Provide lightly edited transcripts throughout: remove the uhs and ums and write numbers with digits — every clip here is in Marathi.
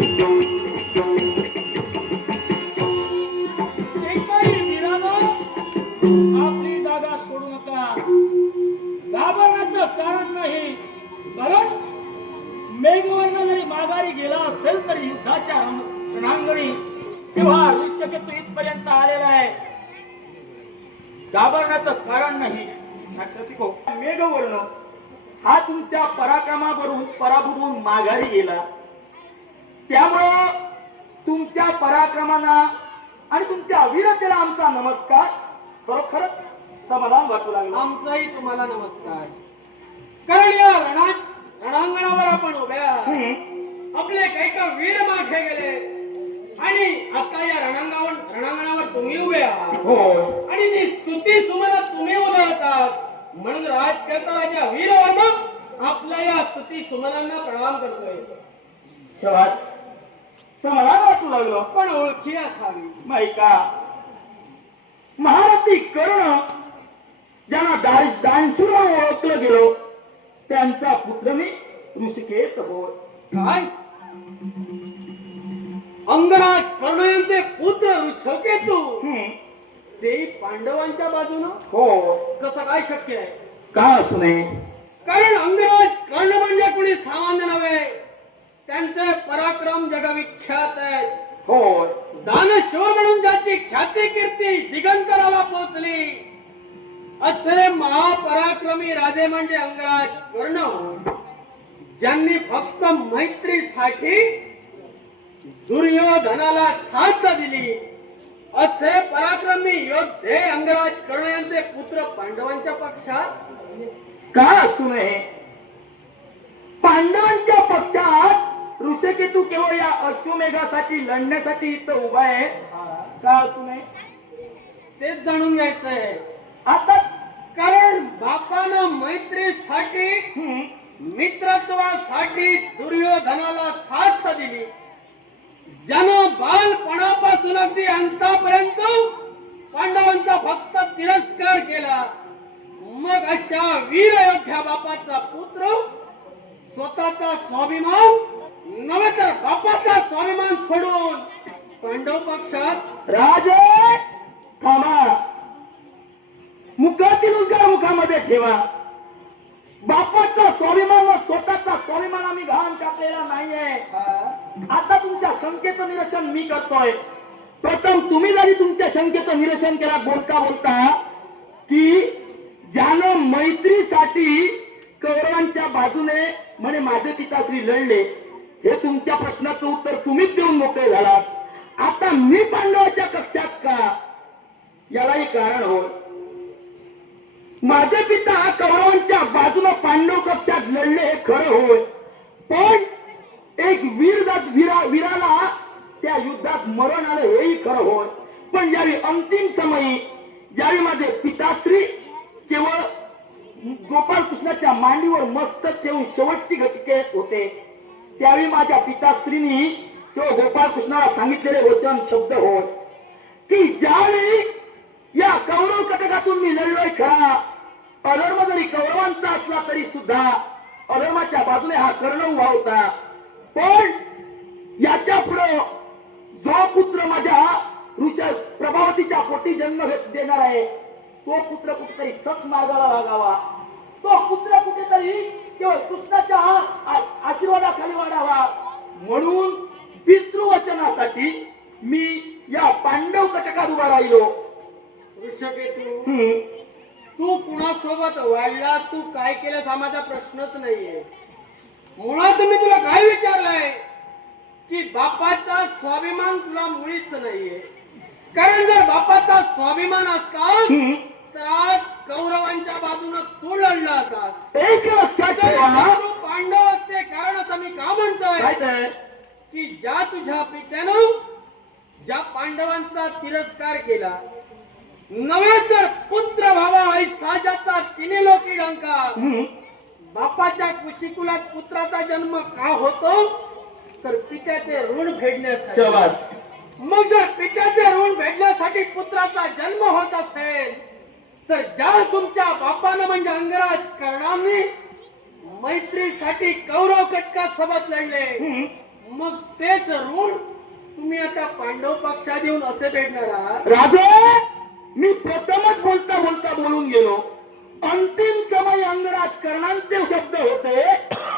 एकही वीरानं आपली जागा सोडू नका. घाबरण्याचं कारण नाही. कारण मेघवर्ण जरी माघारी गेला असेल तरी युद्धाच्या रणांगणी किंवा ऋष्यकेतू इथपर्यंत आलेला आहे. घाबरण्याचं कारण नाही. मेघवर्ण हा तुमच्या पराक्रमावरून पराभूत होऊन माघारी गेला. त्यामुळं तुमच्या पराक्रमाला आणि तुमच्या वीरतेला आमचा नमस्कार. खरोखरच समाधान वाटू लागला. आमचाही तुम्हाला नमस्कार. कारण या रणांगणावर आपण उभ्या आपले काही वीर मागे गेले आणि आता या रणांगणावर तुम्ही उभे आहात. हो. आणि जी स्तुती सुमना तुम्ही उभे आहात म्हणून राजकर्ता राजा वीरवर्मा आपल्या या स्तुती सुमनांना प्रणाम करतोय. शवास समाधान वाटू लागलो. पण ओळखी असावी माहिका महारथी कर्ण ज्यांना दानशूर म्हणून ओळखलं गेलो त्यांचा पुत्र मी ऋषिकेत होय. काय अंगराज कर्ण यांचे पुत्र ऋषिकेतू ते पांडवांच्या बाजूनं हो. कसं काय शक्य आहे? का असू नये. कारण अंगराज कर्ण म्हणजे कुणी सामान्य नव्हे. त्यांचे पराक्रम जगविख्यात आहेत. होय. दानशूर म्हणून ज्याची ख्याती कीर्ती दिगंतराला पोहोचली असे महापराक्रमी राजे म्हणजे अंगराज कर्ण, ज्यांनी फक्त मैत्रीसाठी दुर्योधनाला साथ दिली. असे पराक्रमी योद्धे अंगराज कर्ण यांचे पुत्र पांडवांच्या पक्षात का असू नये. पांडवांच्या पक्षात ऋषिकेतू केवळ या अश्वमेघासाठी लढण्यासाठी इथं उभा आहे. का असू नये तेच जाणून घ्यायचंय. आता. कारण बापानं मैत्रीसाठी मित्रत्वासाठी दुर्योधनाला साथ दिली. ज्यानं बालपणापासून अगदी अंतापर्यंत पांडवांचा फक्त तिरस्कार केला. मग अशा वीर योद्ध्या बापाचा पुत्र स्वतःचा स्वाभिमान नव्हे तर बापाचा स्वाभिमान सोडून पांडव पक्षात. राजे थांबा. मुखातील उद्गार मुखामध्ये ठेवा. बापाचा स्वाभिमान व स्वतःचा स्वाभिमान आम्ही घाण टाकलेला नाहीये. आता तुमच्या शंकेचं निरसन मी करतोय. प्रथम तुम्ही जरी तुमच्या शंकेचं निरसन केला बोलता बोलता की ज्यानं मैत्रीसाठी कौरवांच्या बाजूने म्हणे माझे पिताश्री लढले, हे तुमच्या प्रश्नाचं उत्तर तुम्हीच देऊन मोकळे झालात. आता मी पांडवाच्या कक्षात का, यालाही कारण होय. माझे पिता कौरवांच्या बाजूने पांडव कक्षात लढले हे खरं होय. पण एक वीराला त्या युद्धात मरण आलं हेही खरं होय. पण ज्यावेळी अंतिम समयी ज्यावेळी माझे पिताश्री केवळ गोपाळ कृष्णाच्या मांडीवर मस्तक ठेवून शेवटची घटिकेत होते, त्यावेळी माझ्या पिताश्रींनी तो गोपाळ कृष्णाला सांगितलेले वचन शब्द होय की ज्यावेळी या कौरव कटकातून मी लढलोय खरा, अधर्म जरी कौरवांचा असला तरी सुद्धा अधर्माच्या बाजूने हा कर्ण उभा होता. पण याच्या पुढे जो पुत्र माझ्या प्रभावतीच्या पोटी जन्म देणार आहे तो पुत्र कुठेतरी सत मार्गाला लागावा. तो पुत्र कुठेतरी केवळ कृष्णाच्या आशीर्वादाखाली वाढावा. म्हणून पितृवचनासाठी मी या पांडव कटकात उभा राहिलो. ऋषिकेतू, तू कुणासोबत वाढला, तू काय केलंस हा माझा प्रश्नच नाहीये. मुळात मी तुला काय विचारलंय की बापाचा स्वाभिमान तुला मुळीच नाहीये. कारण जर बापाचा स्वाभिमान असता तर आज कौरवांच्या बाजूने तू लढला असतास. एक लक्षात ठेवा, तू पांडव असते. कारण असं मी का म्हणतोय की ज्या तुझ्या पित्यानं ज्या पांडवांचा तिरस्कार केला, नव्हे तर पुत्र भावा ऐसा ज्याचा तिन्ही लोकी डंका, बापाच्या कुशिकुलात पुत्राचा जन्म का होतो तर पित्याचे ऋण फेडण्यासाठी. मग जर पित्याचे ऋण फेडण्यासाठी पुत्राचा जन्म होत असेल तर ज्या तुमच्या बापानं म्हणजे अंगराज कर्णांनी मैत्रीसाठी कौरव कटकासोबत लढले, मग तेच ऋण तुम्ही आता पांडव पक्षात येऊन असे भेटणार आहात. राजे, मी प्रथमच बोलता बोलता बोलून गेलो. अंतिम समय अंगराज कर्णांचे शब्द होते.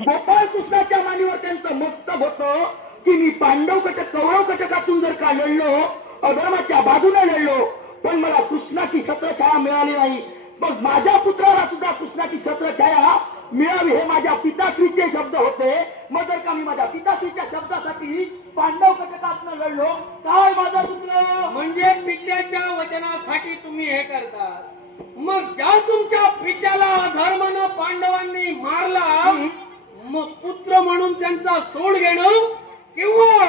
गोपाळ कृष्णाच्या मांडीवर त्यांचं मस्तक होतं की मी पांडव कटक कौरव कटकातून जर का लढलो, अधर्माच्या बाजूने लढलो, पण मला कृष्णाची छत्रछाया मिळाली नाही. मग माझ्या पुत्राला सुद्धा कृष्णाची छत्रछाया मिळावी हे माझ्या पिताश्रीचे शब्द होते. मग जर का मी माझ्या पिताश्रीच्या शब्दासाठी पांडव कटकातनं लढलो, काय माझा चुकलं? म्हणजे पित्याच्या वचनासाठी तुम्ही हे करता. मग ज्या तुमच्या पित्याला अधर्मानं पांडवांनी मारला, मग पुत्र म्हणून त्यांचा सोड घेणं किंवा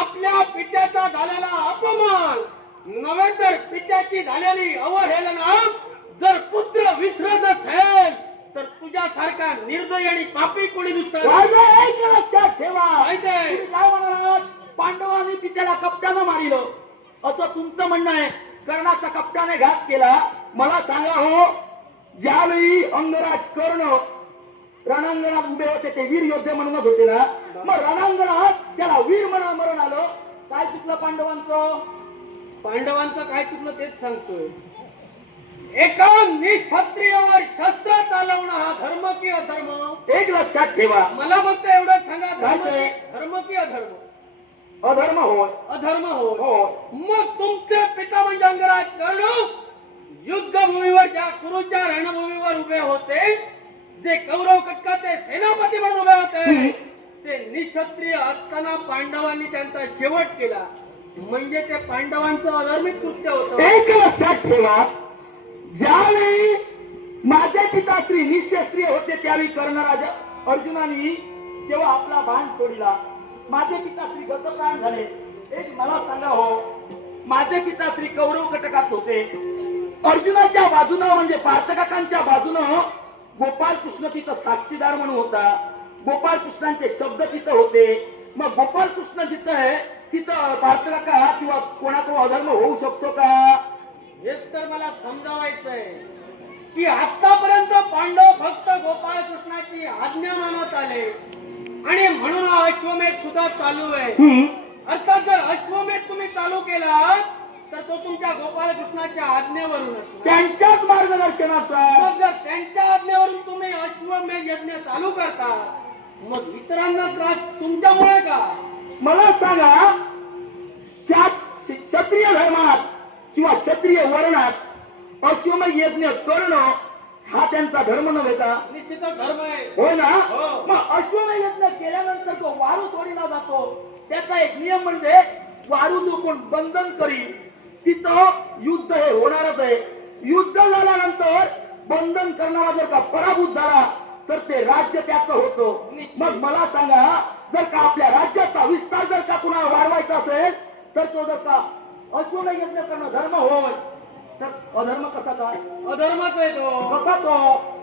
आपल्या पित्याचा झालेला अपमान नव्हे तर पित्याची झालेली अवहेलना जर पुत्र विसरत असेल तर तुझ्यासारखा निर्दयी आणि पापी कोणी दुसरा. राजा, एक लक्षात ठेवा. माहिती आहे? तुम्ही काय म्हणालात? पांडवांनी पित्याला कपटानं मारिलं असं तुमचं म्हणणं आहे. कर्णाचा कपटाने घात केला. मला सांगा हो, ज्यावेळी अंगराज कर्ण रणांगणात उभे होते ते वीर योद्धे म्हणूनच होते ना, मग रणांगणात त्याला वीर मरण आलं. काय चुकलं पांडवांचं? पांडवांचं काय चुकलं तेच सांगतोय. एका निक्षत्रियावर शस्त्र चालवणं हा धर्म की अधर्म? एक लक्षात ठेवा. मला फक्त एवढंच सांगा, धर्म काय ते? धर्म की अधर्म? अधर्म होय. अधर्म हो. हो. मग तुमचे पिता म्हणजे अंगराज कर्ण युद्धभूमीवर ज्या कुरुच्या रणभूमीवर उभे होते, जे कौरव कटकाचे सेनापती म्हणून उभे होते, ते निक्षत्रिय असताना पांडवांनी त्यांचा शेवट केला. म्हणजे ते पांडवांचं अधर्मिक कृत्य होतं. एक लक्षात ठेवा. ज्यावेळी माझे पिताश्री निःशस्त्रीय होते त्यावेळी कर्णराजा अर्जुनाने जेव्हा आपला बाण सोडला, माझे पिताश्री गतप्राण झाले. एक मला सांगा हो, माझे पिताश्री कौरव कटकात होते. अर्जुनाच्या बाजूनं म्हणजे पार्थकाकांच्या बाजूनं गोपाळ कृष्ण तिथं साक्षीदार म्हणून होता. गोपाळ कृष्णांचे शब्द तिथं होते. मग गोपाळ कृष्ण जिथं आहे तिथं पार्थकाका किंवा कोणाकडून अधर्म होऊ शकतो का? हेच तर मला समजावायचंय की आतापर्यंत पांडव फक्त गोपाळ कृष्णाची आज्ञा मानत आले आणि म्हणून हा अश्वमेध सुद्धा चालू आहे. अर्थात जर अश्वमेध तुम्ही चालू केला तर तो तुमच्या गोपाळ कृष्णाच्या आज्ञेवरूनच, त्यांच्याच मार्गदर्शनाचा. मग जर त्यांच्या आज्ञेवरून तुम्ही अश्वमेध यज्ञ चालू करता, मग इतरांना त्रास तुमच्यामुळे का? मला सांगा, क्षत्रिय धर्मात किंवा क्षत्रिय वर्णात अश्वमेध यज्ञ करणं हा त्यांचा धर्म नव्हे का? निश्चितच धर्म आहे. हो ना? हो. मग अश्वमेध यज्ञ केल्यानंतर तो वारू सोडला जातो. त्याचा एक नियम म्हणजे वारू जो कोण बंधन करील तिथं युद्ध हे होणारच आहे. युद्ध झाल्यानंतर बंधन करणारा जर का पराभूत झाला तर ते राज्य त्याचं होतं. मग मला सांगा, जर का आपल्या राज्याचा विस्तार जर का कुणाला वाढवायचा असेल तर तो जर का अश्वमेध यज्ञ करणं धर्म होय, तर अधर्म कसा काय? अधर्मच आहे तो. कसा तो?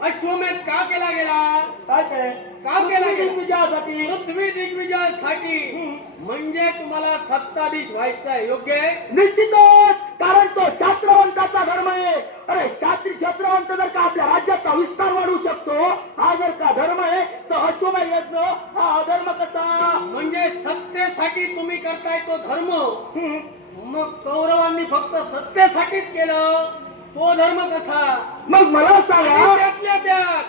अश्वमेध का केला गेला? काय ते? का केला गेला? विजयासाठी. पृथ्वी दिग्विजयासाठी. म्हणजे तुम्हाला सत्ताधीश व्हायचं आहे. योग्य आहे? निश्चितच. कारण तो शास्त्रवंताचा धर्म आहे. अरे शास्त्रवंत जर का आपल्या राज्याचा विस्तार वाढवू शकतो, हा जर का धर्म आहे, तर अश्वमेध यज्ञ हा अधर्म कसा? म्हणजे सत्तेसाठी तुम्ही करताय तो धर्म. मग कौरवांनी फक्त सत्तेसाठीच केलं, तो धर्म कसा? मग मला सांगा, त्यातल्या त्यात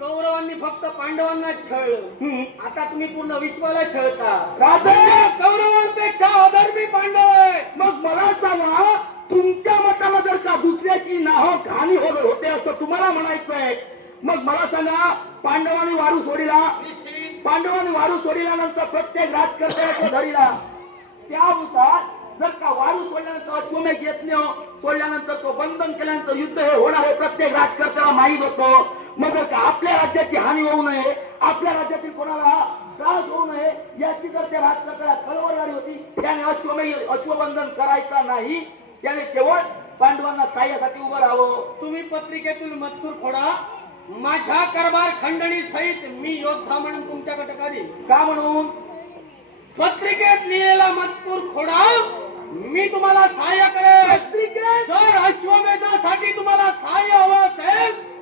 कौरवांनी फक्त पांडवांना छळलं. आता तुम्ही पूर्ण विश्वाला छळता. राधे, कौरवांपेक्षा अधर्मी पांडव आहे. मग मला सांगा, तुमच्या मताला जर का दुसऱ्याची नाहक हानी होते असं तुम्हाला म्हणायचं आहे, मग मला सांगा, पांडवांनी वारू सोडिला. पांडवांनी वारू सोडिल्यानंतर प्रत्येक राजकर्त्याला धरिला. त्यानुसार जर का वारू सोडल्यानंतर अश्वमेध यज्ञ सोडल्यानंतर तो बंधन केल्यानंतर युद्ध हे होणार आहे प्रत्येक राजकर्त्याला माहीत होतं. मग जर का आपल्या राज्याची हानी होऊ नये, आपल्या राज्यातील कोणाला त्रास होऊ नये याची जर त्या राजकर्त्याला खळबळणारी होती, त्याने अश्वबंधन करायचा नाही. त्याने केवळ पांडवांना सहाय्यासाठी उभं राहावं. तुम्ही पत्रिकेतील मजकूर फोडा. माझ्या कारभार खंडणी सहित मी योद्धा म्हणून तुमच्याकडे का देईल? का म्हणून? पत्रिकेत लिहिलेला मजकूर खोडा. मी तुम्हाला सहाय्य करेन. पत्रिकेत जर अश्वमेधासाठी तुम्हाला सहाय्य हवं असेल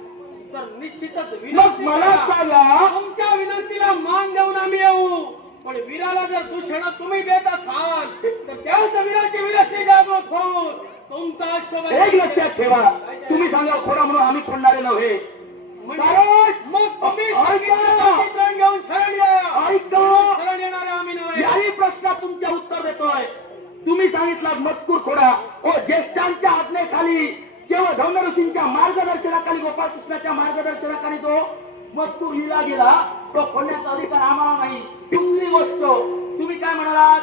तर निश्चितच मग विनंती मला करा. सांगा, तुमच्या विनंतीला मान देऊन आम्ही येऊ, पण वीराला जर दूषण तुम्ही देत असाल तर त्याच वीराची वीरश्री जागृत होऊन तुमचा एक अश्वबंधन लक्षात ठेवा, तुम्ही सांगा खोडा म्हणून आम्ही खोडणारे नव्हे. म्हणजे मग तुम्ही सांगितलं तरण घेऊन शरण या. ऐका, शरण येणारे आम्ही नव्हे. याही प्रश्नात तुमच्या उत्तर देतोय. तुम्ही सांगितलं मजकूर खोडा, ओ ज्येष्ठांच्या आज्ञेखाली केवळ धौम्य ऋषींच्या मार्गदर्शनाखाली, गोपाळकृष्णाच्या मार्गदर्शनाखाली जो मजकूर लिहिला गेला तो खोडण्याचा अधिकार आम्हाला नाही. दुसरी गोष्ट तुम्ही काय म्हणालात,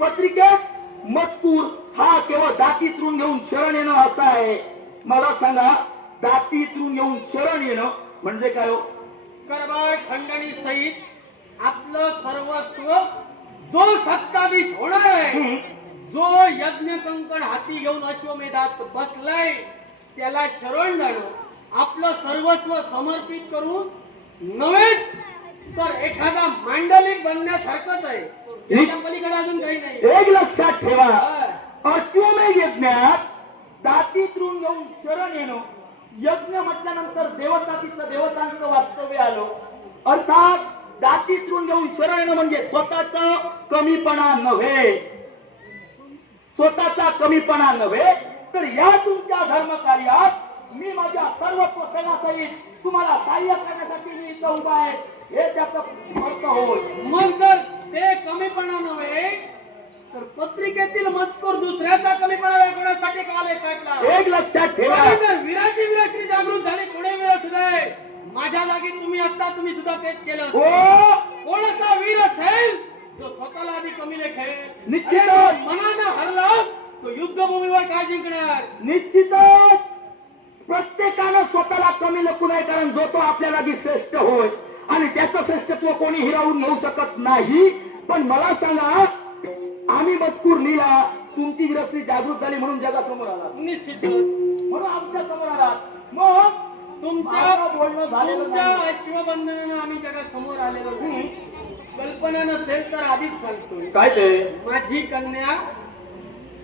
पत्रिकेत मजकूर हा केवळ दातीतून घेऊन शरण येणं असं आहे. मला सांगा, दातीतून घेऊन शरण येणं म्हणजे काय हो? करबाय खंडणी सहित आपलं सर्वस्व जो सत्ताधीश होणार आहे, जो यज्ञ कंकण हाती घेऊन अश्वमेधात बसलाय, त्याला शरण जाणं, आपलं सर्वस्व समर्पित करून नव्हेच तर एखादा मांडलिक बनण्यासारखंच आहे. त्याच्या पलीकडे अजून काही नाही. एक लक्षात ठेवा, हा. अश्वमेध यज्ञात दातीतून घेऊन शरण येणं, यज्ञ म्हटल्यानंतर देवतातीतलं देवतांचं वास्तव्य आलं. अर्थात दातीतून घेऊन शरण येणं म्हणजे स्वतःचा कमीपणा नव्हे, स्वतःचा कमीपणा नव्हे, तर या तुमच्या धर्म कार्यात मी माझ्या सर्वस्व सेनासहित तुम्हाला सहाय्य करण्यासाठी मी इथं उभा आहे, हे त्याचा अर्थ होय. मग जर ते कमीपणा नव्हे तर पत्रिकेतील मजकूर दुसऱ्याचा कमीपणा दाखवण्यासाठी का आले काढला? एक लक्षात ठेवा, जर वीराची वीरश्री जागृत झाली, कोणी वीर सुद्धा माझ्या जागी तुम्ही असता, तुम्ही सुद्धा तेच केलं असतं. हो कोण असा वीर असेल जो स्वतःला आधी कमी लेखेल? निश्चितच. अरे, जो मनानं हरला तो युद्धभूमीवर काय जिंकणार? निश्चितच प्रत्येकानं स्वतःला कमी लेखू नये, कारण जो तो आपल्या जागी श्रेष्ठ होय आणि त्याचं श्रेष्ठत्व कोणी हिरावून घेऊ शकत नाही. पण मला सांगा, आम्ही मजकूर लिहिला, तुमची वीरश्री जागृत झाली म्हणून जगासमोर आला, निश्चितच. म्हणून आमच्या समोर आला. मग तुमच्या बोलणं झालेलं तुमच्या नाही. अश्वबंधनानं आम्ही जगासमोर आलेलो नाही. कल्पना नसेल तर आधीच सांगतोय, काय ते माझी कन्या,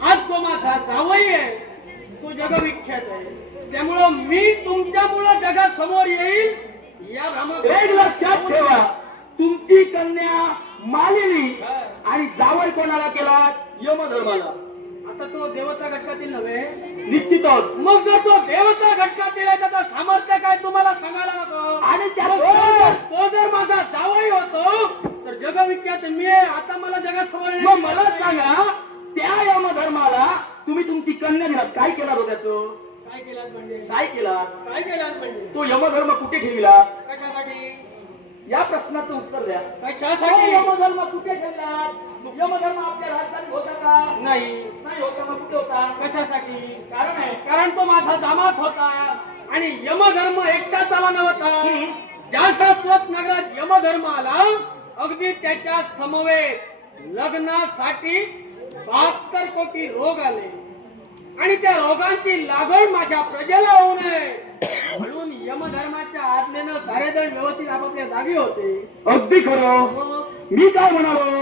आज जो माझा जावई आहे तो जगविख्यात आहे. त्यामुळं मी तुमच्यामुळं जगासमोर येईल या एक लक्षात ठेवा, तुमची कन्या मालिनी आणि जावई कोणाला केला? यमधर्माला. आता तो देवता घटकातील नव्हे. निश्चितच. मग जर तो देवता घटकातील आहे त्याचं सामर्थ्य काय तुम्हाला सांगायला नको? आणि तो जर माझा जावई होतो तर जगविख्यात मी आहे. आता मला जगासमोर मग येण्याची मला सांगा, त्या यमधर्माला तुम्ही तुमची कन्या दिलात, काय केला हो त्याचं? काय केलात म्हणजे? काय केला? काय केलात म्हणजे? तो यमधर्म कुठे ठेवला? कशासाठी? या प्रश्नाचं उत्तर द्या. तो कशासाठी? यमधर्म कुठे ठेवला? यमधर्म आपल्या राजधानीत होता का? नाही. नाही होता. मग कुठे होता? कशासाठी? कारण आहे, कारण तो माझा दामात होता आणि यमधर्म एकटा चाला नव्हता. ज्या शाश्वत नगरात यमधर्म आला, अगदी त्याच्या समवेत लग्नासाठी 72 कोटी रोग आले आणि त्या रोगांची लागण माझ्या प्रजेला होऊ नये म्हणून यमधर्माच्या आज्ञेनं सारेजण व्यवस्थित आपापल्या जागी होते. अगदी खरं. मग मी काय म्हणालो,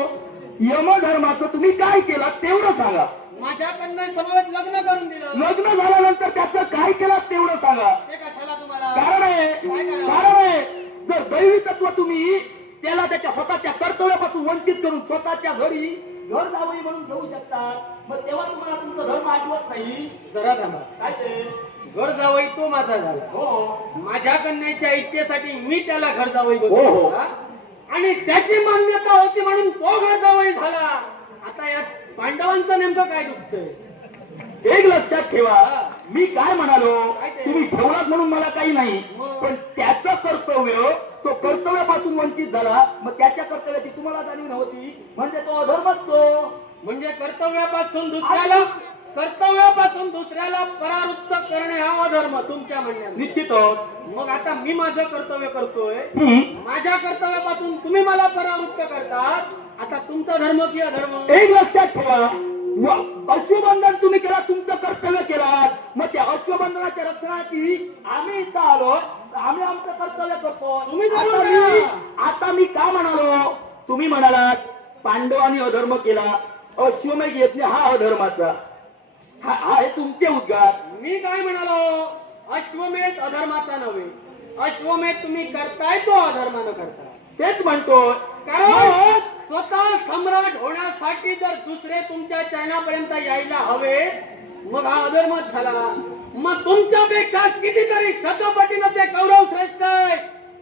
यमधर्माचं तुम्ही काय केलं तेवढं सांगा. माझ्या कन्या समवेत लग्न करून दिलं. लग्न झाल्यानंतर त्याचं काय केलं तेवढं सांगा. ते कशाला तुम्हाला? कारण आहे, काय कारण? कारण आहे, जर दैवी तत्व तुम्ही त्याला त्याच्या स्वतःच्या कर्तव्यापासून वंचित करून स्वतःच्या घरी घर जावई म्हणून ठेवू शकता, मग तेव्हा तुम्हाला तुमचा धर्म आठवत नाही. जरा थांबा. काय ते? घर जावई तो माझा झाला. हो माझ्या कन्याच्या इच्छेसाठी मी त्याला घर जावई हो, हो. बनवला आणि त्याची मान्यता होती म्हणून तो घर जावई झाला. आता यात पांडवांचं नेमकं काय दुखतंय? एक लक्षात ठेवा, मी काय म्हणालो, काय ते? तुम्ही ठेवलात म्हणून मला काही नाही, मग? पण त्याचं कर्तव्य तो कर्तव्यापासून वंचित झाला, मग त्याच्या कर्तव्याची तुम्हाला जाणीव नव्हती, म्हणजे तो अधर्मच तो. म्हणजे कर्तव्यापासून दुसऱ्याला परावृत्त करणे हा अधर्म तुमच्या म्हणण्यात. निश्चितच. मग आता मी माझं कर्तव्य करतोय, हम्म. माझ्या कर्तव्यापासून तुम्ही मला परावृत्त करतात. आता तुमचा धर्म की अधर्म? एक लक्षात ठेवा, अश्वबंधन तुम्ही केला, तुमचं कर्तव्य केला, मग त्या अश्वबंधनाच्या रक्षणासाठी आम्ही इथं आलो, आम्ही आमचं कर्तव्य करतो. तुम्ही धर्म आता करा. आता मी का म्हणालो, तुम्ही म्हणालात पांडवांनी अधर्म केला, अश्वमेध यज्ञ हा अधर्माचा, हा हे तुमचे उद्गार. मी काय म्हणालो, अश्वमेध अधर्माचा नव्हे. अश्वमेध तुम्ही करताय तो अधर्मानं करताय. तेच म्हणतो. कारण स्वतः सम्राट होण्यासाठी जर दुसरे तुमच्या चरणापर्यंत यायला हवे, मग हा अधर्मच झाला. मग तुमच्यापेक्षा कितीतरी शतपटीनं ते कौरव श्रेष्ठ आहे.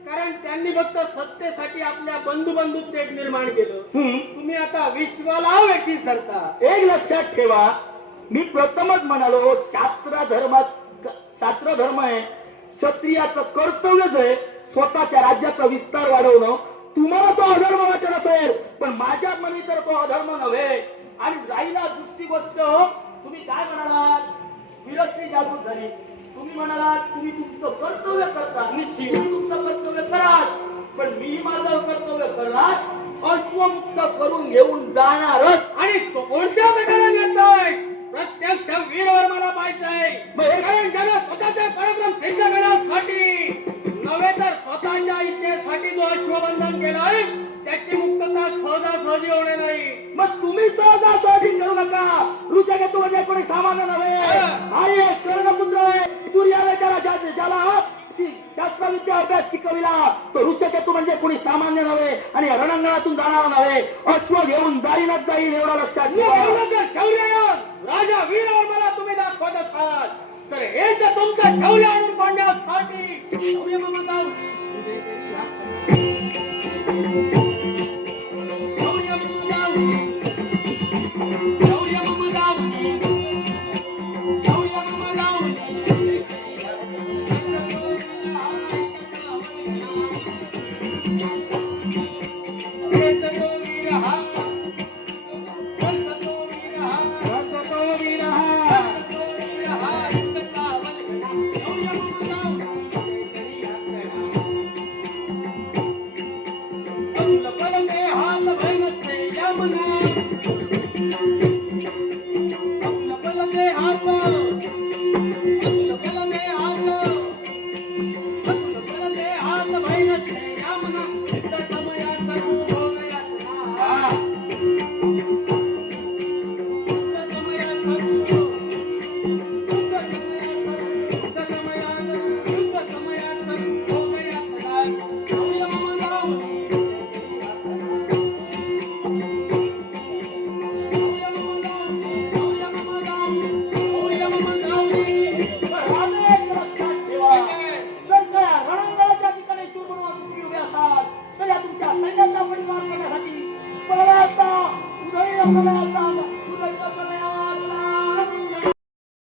कारण त्यांनी फक्त सत्तेसाठी आपल्या बंधुबंधुत तेट निर्माण केलं. तुम्ही आता विश्वाला वेठीस धरता. एक लक्षात ठेवा, मी प्रथमच म्हणालो शास्त्र धर्म आहे, क्षत्रियाचं कर्तव्यच आहे स्वतःच्या राज्याचा विस्तार वाढवणं. तुम्हाला तो अधर्म वाटत असेल, पण माझ्या मनी तर तो अधर्म नव्हे. आणि राहिला दुसरी गोष्ट, तुम्ही काय म्हणालात, विरसी जागृत झाली. तुम्ही म्हणालात तुम्ही तुमचं कर्तव्य करता, निश्चित. तुम्ही तुमचं कर्तव्य कराल, पण मी माझं कर्तव्य करणार, अश्वमुक्त करून घेऊन जाणारच. आणि तो कोणत्या प्रकारे नेताय? प्रत्यक्ष वीरवर्माला पाहिजे. कारण ज्याला स्वतःचे पराक्रम सिद्ध करण्यासाठी नव्हे तर स्वतःच्या इच्छेसाठी जो अश्वबंधन केलाय, त्याची मुक्तता सहजासहजी होणे नाही. मग तुम्ही सहजासहजी करू नका. ऋषकेतू म्हणजे कोणी सामान्य नव्हे. अरे कर्णपुत्र आहे, सूर्याला ज्याला शास्त्रविद्या अभ्यास शिकविला, तो ऋषकेतू म्हणजे कोणी सामान्य नव्हे आणि रणांगणातून जाणार नव्हे. अश्व घेऊन जाईनच जाईल, एवढं लक्षात ठेवा. एवढं जर शौर्य राजा वीरवर्माला तुम्ही दाखवत असाल, तर हे जर तुमचं शौर्य आणून पाडण्यासाठी शौर्य मामा जाऊ. शौर्य मामा जाऊ. शौर्य मामा जाऊ. शौर्य मामा जाऊ. हात भैन